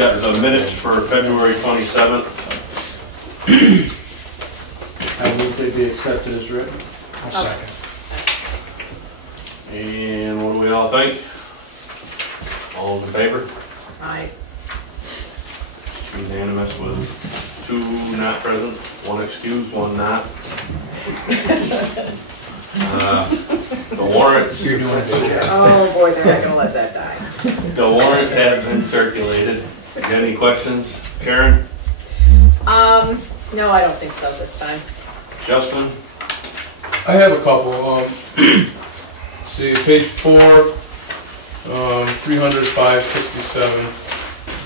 got the minutes for February 27th. I move they be accepted as written. I'll second. And what do we all think? All those in favor? Aye. Unanimous with 2 not present, 1 excused, 1 not. The warrants. You're doing it. Oh boy, they're not gonna let that die. The warrants have been circulated. You got any questions, Sharon? No, I don't think so this time. Justin? I have a couple. See, page 4, 300,567.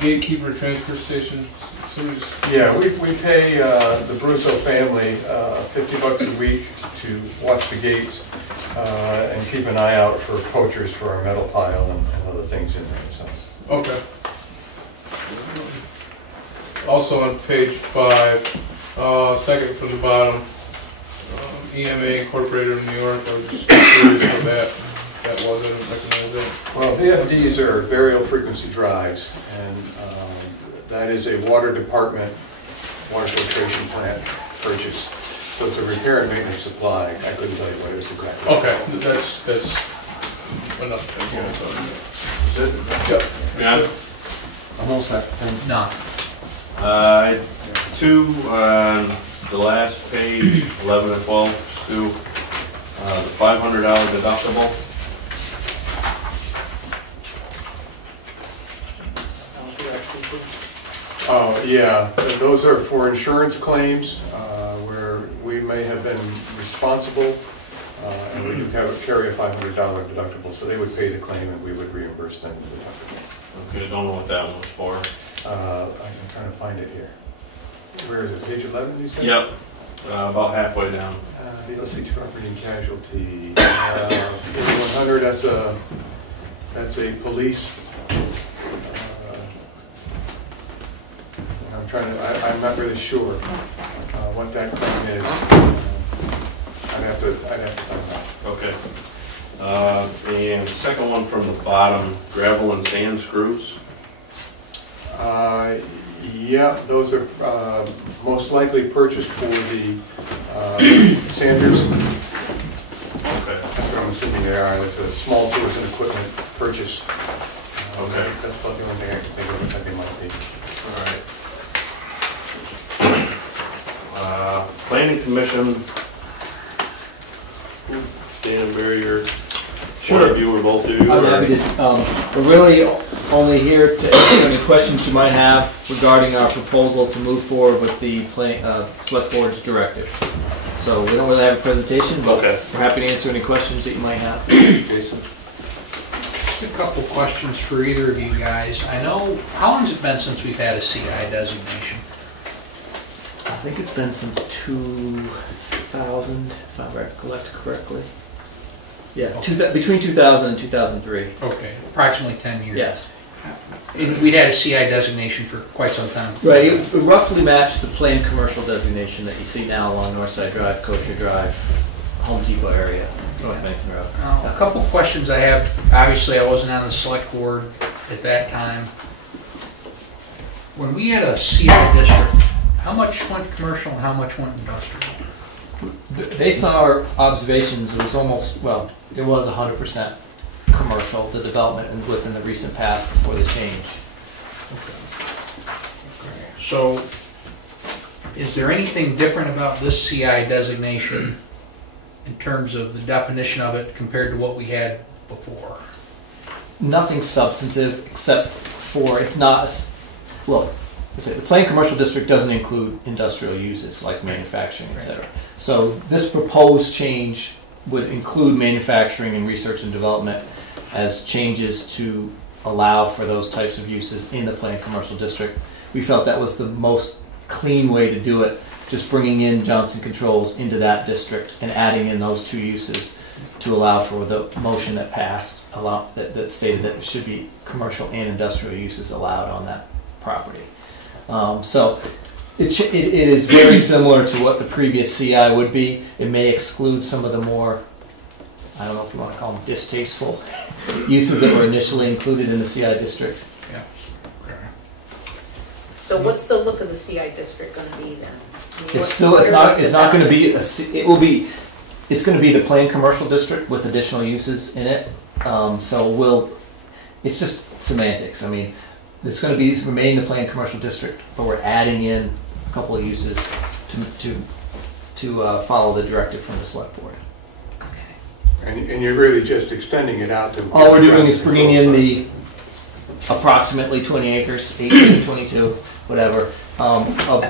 Gatekeeper transfer station. Yeah, we pay the Brusso family $50 a week to watch the gates and keep an eye out for poachers for our metal pile and other things in there. So. Okay. Also on page 5, second from the bottom, EMA Incorporated of New York. I was just curious what that was. I didn't recognize that. Well, VFDs are burial frequency drives, and that is a water department water filtration plant purchase. So it's a repair and maintenance supply. I couldn't tell you what it is exactly. Okay, that's enough. Yep. Yeah. I'm all set. No. 2 on the last page, 11 and 12, Stu. The $500 deductible. Oh, yeah, those are for insurance claims where we may have been responsible, and we do carry a $500 deductible, so they would pay the claim and we would reimburse them the deductible. Okay, don't know what that one's for. I'm trying to find it here. Where is it, page 11 you said? Yep, about halfway down. Let's see, property and casualty. Page 100, that's a police. I'm not really sure what that claim is. I'd have to find out. Okay. And the second one from the bottom, gravel and sand screws. Yeah, those are most likely purchased for the sanders. Okay. That's what I'm assuming they are. It's a small tools and equipment purchase. Okay. That's about the only thing I can think of that they might be. All right. Planning Commission. Dan, Barry, or Sure. you or both do. I'm happy to. We're really only here to answer any questions you might have regarding our proposal to move forward with the Select Board's directive. So we don't really have a presentation, but Okay. we're happy to answer any questions that you might have. Jason? Just a couple questions for either of you guys. I know, how long has it been since we've had a CI designation? I think it's been since 2000, if I recollect correctly. Yeah, between 2000 and 2003. Okay, approximately 10 years. Yes. And we'd had a CI designation for quite some time. Right, it roughly matched the planned commercial designation that you see now along Northside Drive, Kosher Drive, Home Depot area, North Bennington Road. A couple questions I have. Obviously, I wasn't on the select board at that time. When we had a CI district, how much went commercial and how much went industrial? Based on our observations, it was almost, well, it was 100% commercial, the development and within the recent past before the change. Okay. So, is there anything different about this CI designation in terms of the definition of it compared to what we had before? Nothing substantive except for it's not, look, the planned commercial district doesn't include industrial uses like manufacturing, etc. So this proposed change would include manufacturing and research and development as changes to allow for those types of uses in the planned commercial district. We felt that was the most clean way to do it, just bringing in Johnson Controls into that district and adding in those 2 uses to allow for the motion that passed that stated that it should be commercial and industrial uses allowed on that property. So it is very similar to what the previous CI would be. It may exclude some of the more, I don't know if you want to call them distasteful uses that were initially included in the CI district. Yeah. Okay. So what's the look of the CI district gonna be then? I mean, It's what- still, what it's are not, the it's not gonna be, boundaries? it will be, it's gonna be the plain commercial district with additional uses in it. So it's just semantics. I mean, it's gonna be, remain the plain commercial district, but we're adding in a couple of uses to follow the directive from the select board. Okay. And you're really just extending it out to. All we're doing is bringing in the approximately 20 acres, 18, 22, whatever, of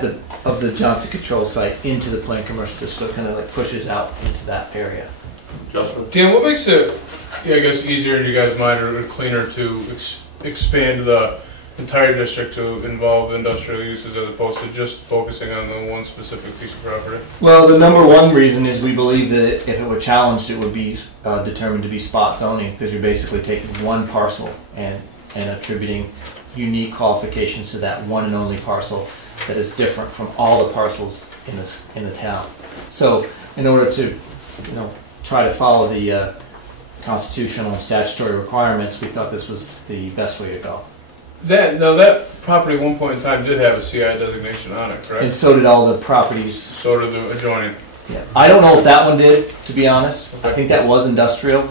the Johnson control site into the plain commercial district, so it kind of like pushes out into that area. Justin? Dan, what makes it, I guess, easier in you guys' mind or cleaner to expand the entire district to involve industrial uses as opposed to just focusing on the one specific piece of property? Well, the number one reason is we believe that if it were challenged, it would be determined to be spot zoning, because you're basically taking one parcel and attributing unique qualifications to that one and only parcel that is different from all the parcels in the town. So in order to, try to follow the constitutional and statutory requirements, we thought this was the best way to go. That property at one point in time did have a CI designation on it, And correct? so did all the properties. So did the adjoining. Yeah. I don't know if that one did, to be honest. I Okay. think that was industrial,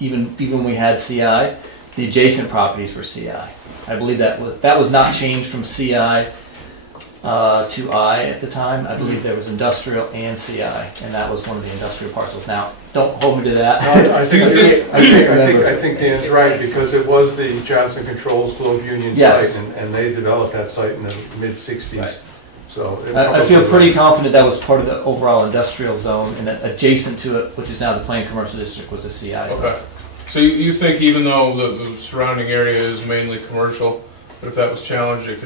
even when we had CI. The adjacent properties were CI. I believe that was not changed from CI to I at the time. I believe there was industrial and CI, and that was one of the industrial parcels. Now, don't hold me to that. I remember. think Dan's right, because it was the Johnson Controls Globe Union Yes. site, and they developed that site in the mid-60s. Right. So. it I feel probably- pretty confident that was part of the overall industrial zone, and that adjacent to it, which is now the plain commercial district, was a CI zone. Okay. So you think even though the surrounding area is mainly commercial, but if that was challenged, it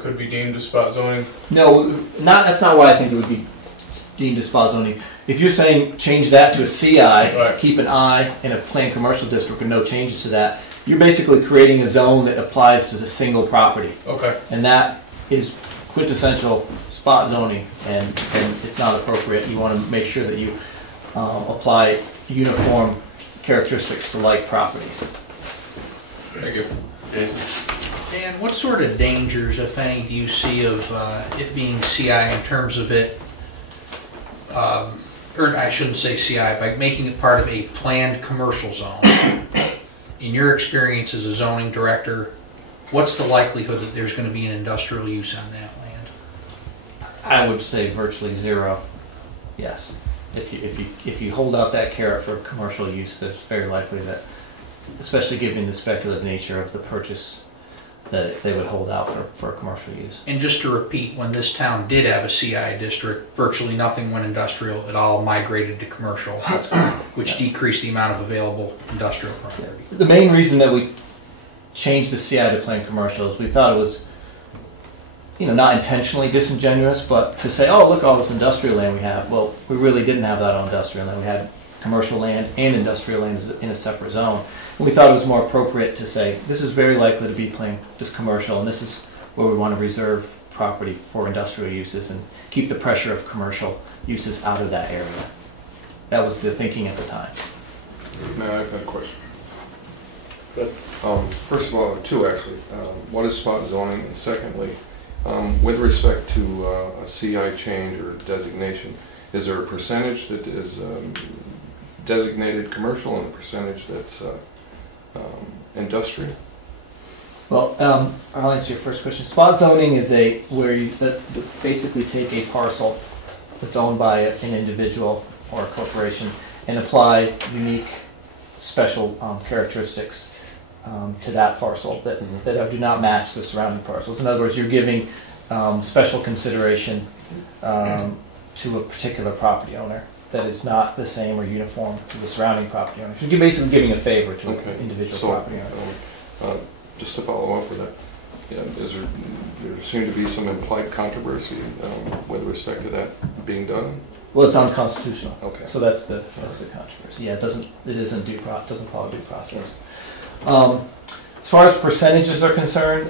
could be deemed as spot zoning? No, that's not why I think it would be deemed as spot zoning. If you're saying change that to a CI, Right. keep an I in a plain commercial district with no changes to that, you're basically creating a zone that applies to the single property. Okay. And that is quintessential spot zoning, and it's not appropriate. You want to make sure that you apply uniform characteristics to like properties. Thank you. Jason? Dan, what sort of dangers, if any, do you see of it being CI in terms of it, or I shouldn't say CI, by making it part of a planned commercial zone? In your experience as a zoning director, what's the likelihood that there's going to be an industrial use on that land? I would say virtually zero. Yes. If you hold out that carrot for commercial use, there's very likely that, especially given the speculative nature of the purchase, that they would hold out for commercial use. And just to repeat, when this town did have a CI district, virtually nothing went industrial. It all migrated to commercial, which decreased the amount of available industrial property. The main reason that we changed the CI to plain commercial is we thought it was, not intentionally disingenuous, but to say, oh, look, all this industrial land we have. Well, we really didn't have that on industrial land. We had commercial land and industrial land in a separate zone. And we thought it was more appropriate to say, this is very likely to be plain just commercial, and this is where we want to reserve property for industrial uses and keep the pressure of commercial uses out of that area. That was the thinking at the time. Matt, I've got a question. First of all, two actually. What is spot zoning? And secondly, with respect to a CI change or designation, is there a percentage that is designated commercial and a percentage that's industrial? Well, I'll answer your first question. Spot zoning is where you basically take a parcel that's owned by an individual or a corporation and apply unique special characteristics to that parcel that do not match the surrounding parcels. In other words, you're giving special consideration to a particular property owner that is not the same or uniform to the surrounding property owner. So you're basically giving a favor to an individual property owner. Just to follow up with that, there seemed to be some implied controversy with respect to that being done? Well, it's unconstitutional. Okay. So that's the controversy. Yeah, it doesn't follow due process. As far as percentages are concerned,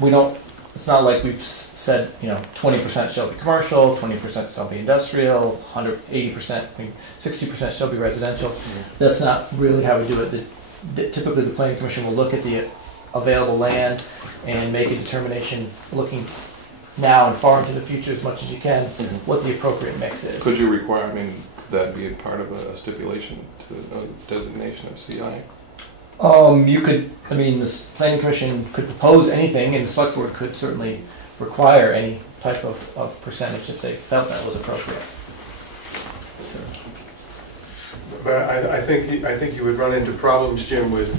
we don't. It's not like we've said 20% shall be commercial, 20% shall be industrial, 80%, 60% shall be residential. That's not really how we do it. Typically, the planning commission will look at the available land and make a determination, looking now and far into the future as much as you can, what the appropriate mix is. Could you require, I mean, could that be a part of a stipulation to a designation of CI? You could, I mean, the planning commission could propose anything, and the select board could certainly require any type of percentage if they felt that was appropriate. But I think you would run into problems, Jim, with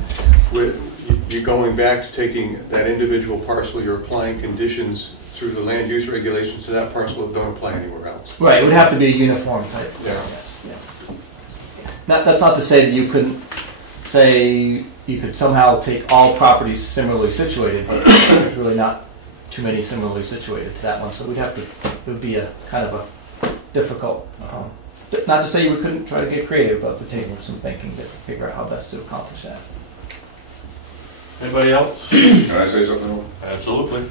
you going back to taking that individual parcel, you're applying conditions through the land use regulations to that parcel that don't apply anywhere else. Right, it would have to be a uniform type. Yeah. Yes, yeah. That's not to say that you couldn't say you could somehow take all properties similarly situated, but there's really not too many similarly situated to that one, so it would be a kind of a difficult, not to say you couldn't try to get creative, but to take some thinking to figure out how best to accomplish that. Anybody else? Can I say something? Absolutely.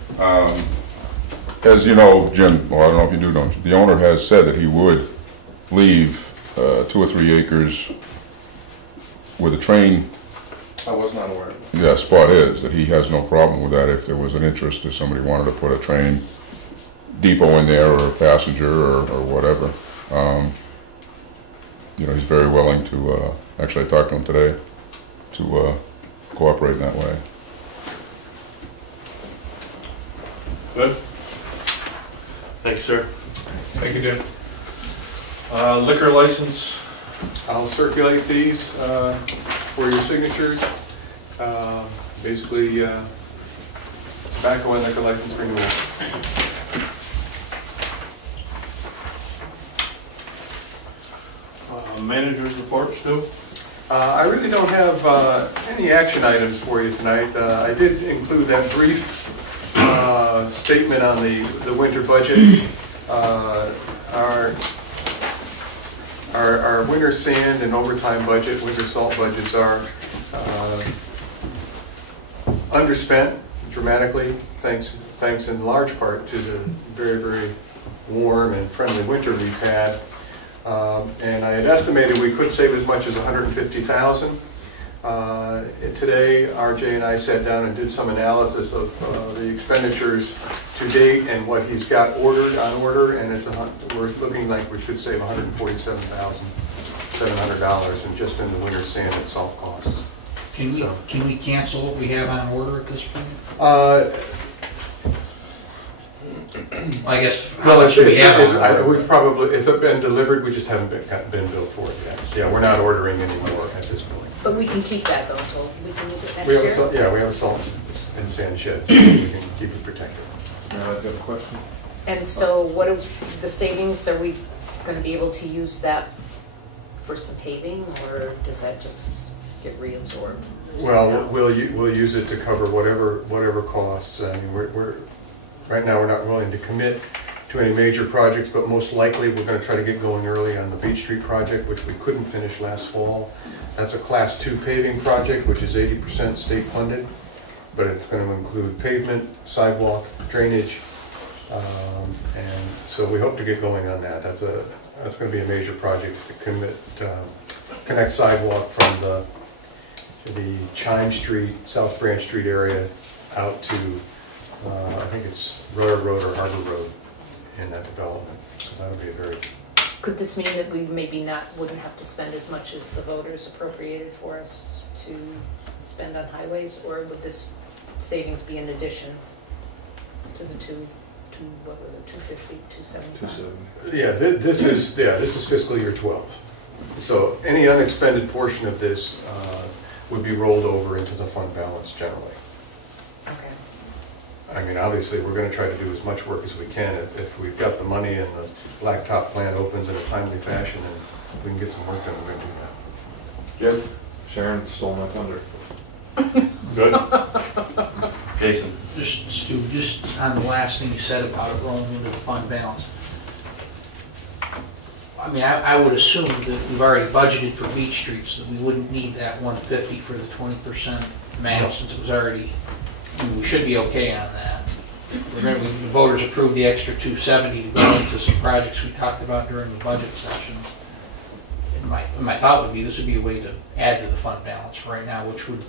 As you know, Jim, well, I don't know if you do, don't you? The owner has said that he would leave 2 or 3 acres where the train I was not aware of that. yeah, spot is, that he has no problem with that if there was an interest, if somebody wanted to put a train depot in there or a passenger or whatever. You know, he's very willing to, actually I talked to him today, to cooperate in that way. Good. Thank you, sir. Thank you, Jim. Liquor license. I'll circulate these for your signatures. Basically, tobacco and liquor license renewal. Manager's report, Stu? I really don't have any action items for you tonight. I did include that brief statement on the winter budget. Our winter sand and overtime budget, winter salt budgets are underspent dramatically, thanks in large part to the very, very warm and friendly winter we've had. And I had estimated we could save as much as $150,000. Today, RJ and I sat down and did some analysis of the expenditures to date and what he's got ordered on order, and we're looking like we should save $147,700 just in the winter sand and salt costs. Can we cancel what we have on order at this point? I guess, how much do we have on order? It's been delivered, we just haven't been billed for it yet. Yeah, we're not ordering anymore at this point. But we can keep that though, so we can use it next We have year? we have a salt and sand shed, so we can keep it protected. I've got a question. And so what are the savings, are we going to be able to use that for some paving, or does that just get reabsorbed? Well, we'll use it to cover whatever costs. I mean, right now we're not willing to commit to any major projects, but most likely we're going to try to get going early on the Beach Street project, which we couldn't finish last fall. That's a Class 2 paving project, which is 80% state funded, but it's going to include pavement, sidewalk, drainage, and so we hope to get going on that. That's going to be a major project to connect sidewalk from the Chime Street, South Branch Street area out to, I think it's Royer Road or Harbor Road in that development. So that would be a very... Could this mean that we maybe wouldn't have to spend as much as the voters appropriated for us to spend on highways, or would this savings be in addition to the what was it, 250, 275? Yeah, this is fiscal year 12. So any unexpended portion of this would be rolled over into the fund balance generally. Okay. I mean, obviously, we're going to try to do as much work as we can. If we've got the money and the blacktop plant opens in a timely fashion and we can get some work done, we're going to do that. Jim? Sharon stole my thunder. Good. Jason? Stu, just on the last thing you said about it rolling into the fund balance. I mean, I would assume that we've already budgeted for Beach Street, so that we wouldn't need that 150 for the 20% match, since it was already, I mean, we should be okay on that. The voters approved the extra 270 to go into some projects we talked about during the budget session. And my thought would be this would be a way to add to the fund balance for right now, which would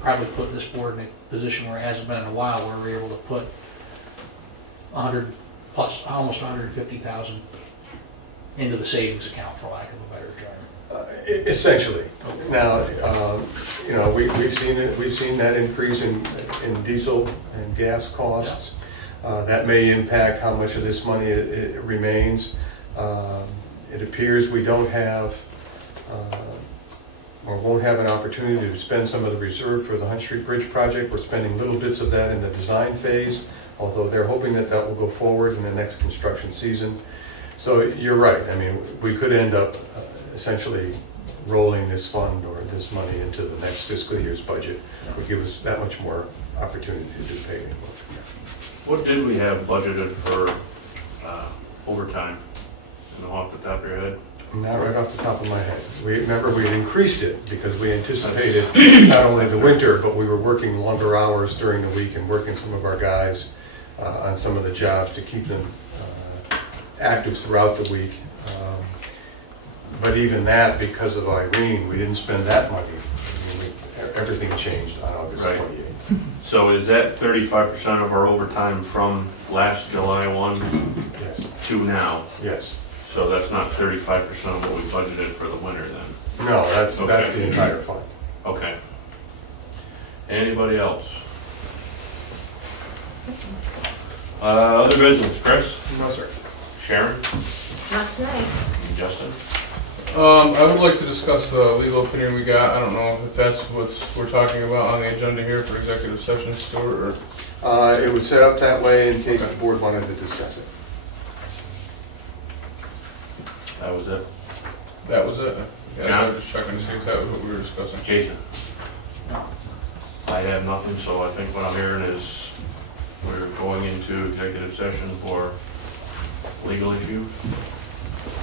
probably put this board in a position where it hasn't been in a while, where we're able to put 100 plus, almost 150,000 into the savings account, for lack of a better term. Essentially. Now, you know, we've seen that increase in diesel and gas costs. That may impact how much of this money it remains. It appears we don't have, or won't have an opportunity to spend some of the reserve for the Hunt Street Bridge project. We're spending little bits of that in the design phase, although they're hoping that that will go forward in the next construction season. So you're right. I mean, we could end up essentially rolling this fund or this money into the next fiscal year's budget. It would give us that much more opportunity to do paving work. What did we have budgeted for overtime? You know, off the top of your head? Not right off the top of my head. Remember, we had increased it because we anticipated not only the winter, but we were working longer hours during the week and working some of our guys on some of the jobs to keep them active throughout the week. But even that, because of Irene, we didn't spend that money. I mean, everything changed on August 28th. So is that 35% of our overtime from last July 1 Yes. to now? Yes. So that's not 35% of what we budgeted for the winter then? No, that's Okay. the entire fund. Okay. Anybody else? Other business, Chris? No, sir. Sharon? Not tonight. And Justin? I would like to discuss the legal opinion we got. I don't know if that's what we're talking about on the agenda here for executive session, Stuart, or? It was set up that way in case the board wanted to discuss it. That was it. That was it? Yeah, John? I was just checking to see if that was what we were discussing. Jason? I have nothing, so I think what I'm hearing is we're going into executive session for legal issue.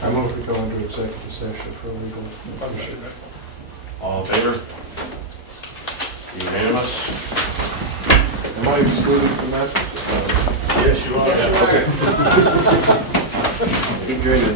I move we go into executive session for legal. All in favor? Unanimous? Am I excluded from that? Yes, you are. Yes, you are. Keep doing it,